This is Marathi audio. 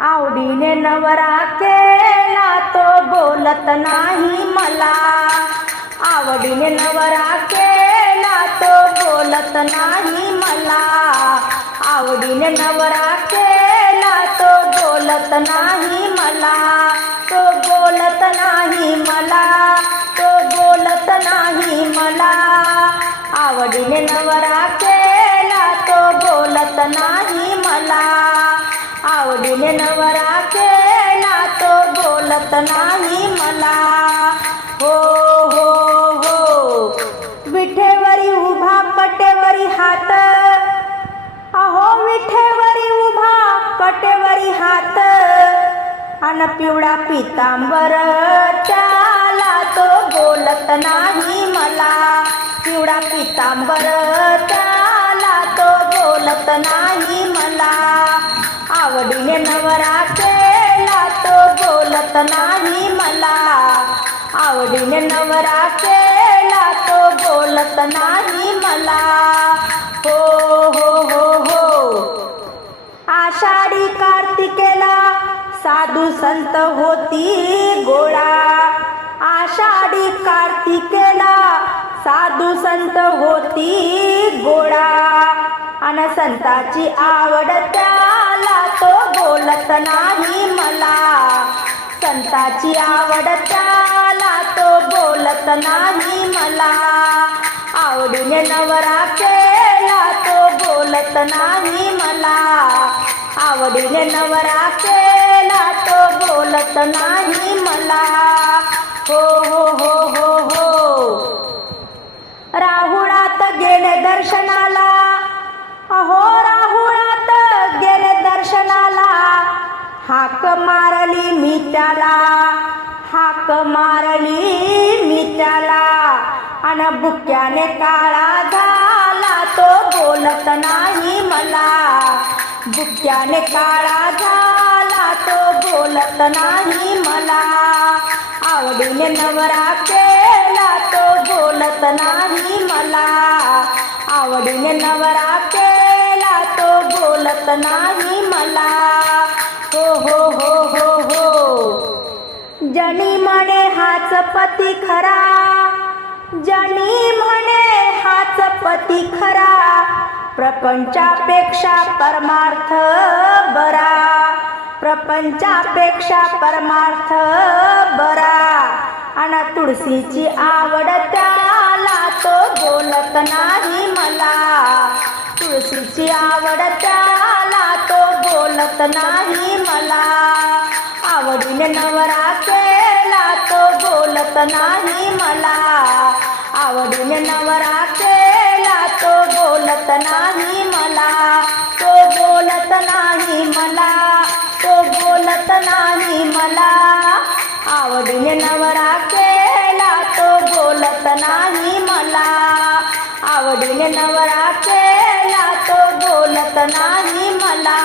आवडीने नवरा केला तो बोलत नाही मला. आवडीने नवरा केला तो बोलत नाही मला. आवडीने नवरा केला तो बोलत नाही मला. तो बोलत नाही मला. तो बोलत नाही मला. आवडीने नवरा केला तो बोलत नाही मला. आवडीने नवरा केला तो बोलत नाही मला. हो हो हो विठेवरी उभा कटेवरी हात. अहो विठेवरी उभा कटेवरी हात. अन पिवळा पितांबर त्याला तो बोलत नाही मला. पिवळा पितांबर त्याला तो बोलत नाही मला. आवडीने नवरा केला तो बोलत नाही मला. आवडीने नवरा केला तो बोलत नाही मला. हो हो हो हो आषाढी कार्तिकेला साधू संत होती गोळा. आषाढी कार्तिकेला साधू संत होती गोळा. अन संताची आवड त्याला तो बोलत नाही मला. संताची आवड त्याला तो बोलत नाही मला. आवडीने नवरा केला तो बोलत नाही मला. आवडीने नवरा केला तो बोलत नाही मला. हो हो हो हो हो राहुळात गेले दर्शनाला. अहो राहुळात गेले दर्शनाला. हाक मारली मी त्याला. हाक मारली मी त्याला. अन बुक्याने काळा झाला तो बोलत नाही मला. बुक्याने काळा झाला तो बोलत नाही मला. आवडीने नवरा केला तो बोलत नाही मला. आवडीने नवरा केला तो बोलत नाही मला. हो हो हो हो हो जनी म्हणे हाच पती खरा. जनी म्हणे हाच पती खरा. प्रपंचापेक्षा परमार्थ बरा. प्रपंचापेक्षा परमार्थ बरा. अन तुळशीची आवड त्याला तो बोलत नाही मला. तुळशीची आवड त्याला तो बोलत नाही मला. आवडीने नवरा केला तो बोलत नाही मला. आवडीने नवरा केला तो बोलत नाही मला. तो बोलत नाही मला. तो बोलत नाही मला. आवडीने नवरा केला तो बोलत नाही मला. आवडीने नवरा केला तो बोलत नाही मला.